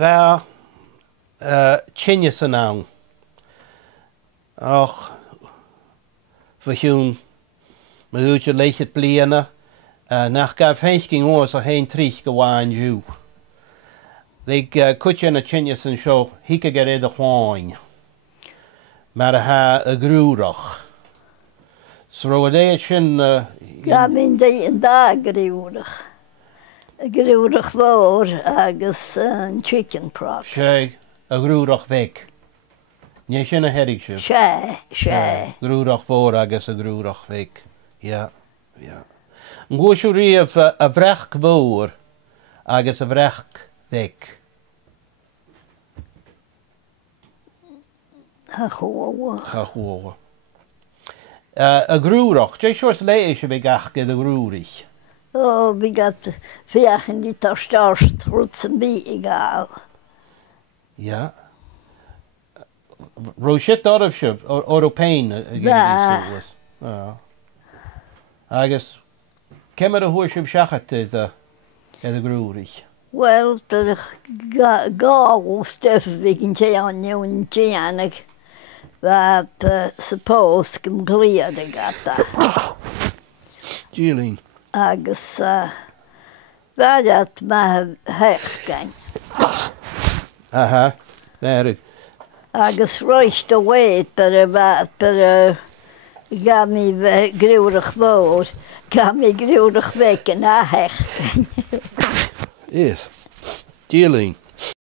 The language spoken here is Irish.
Bheith tinne san ann. Ach, bheithún, ma úte leichet bliana, nach gaf heinsking oos a hain trich go bháin dú. Lig cutje na tinne san seo, hica gar éad a chláin. Mar a ha a grúrach. So a dé sin... Ja, min da grúrach. A grúrach fór agus chicken props. Sé, a grúrach veic. Ní sin a herig sib. Sé. Grúrach fór agus a grúrach veic. Ja. Ngúisiú riamh a bhrech fór agus a bhrech veic. Ha chóha. A grúrach, dé seos lééis a bheith gachgad a grúrich. Vi gat fiachen dit ar starst rutsen bi I gal. Ja. Roisit ormh sib, Européin a gcéad is. Agus, cemar a thuair sib seachat a grúrich? Wel, der gá stef vigin te an njún tjeannig. Wat suppose gym gliad a gata. Ailein. Agus bhadat ma hechgain. Aha, there. Agus roicht a wait per ga mi grúrach fór, ga mi grúrach veic a hechgain. Yes. Ailein.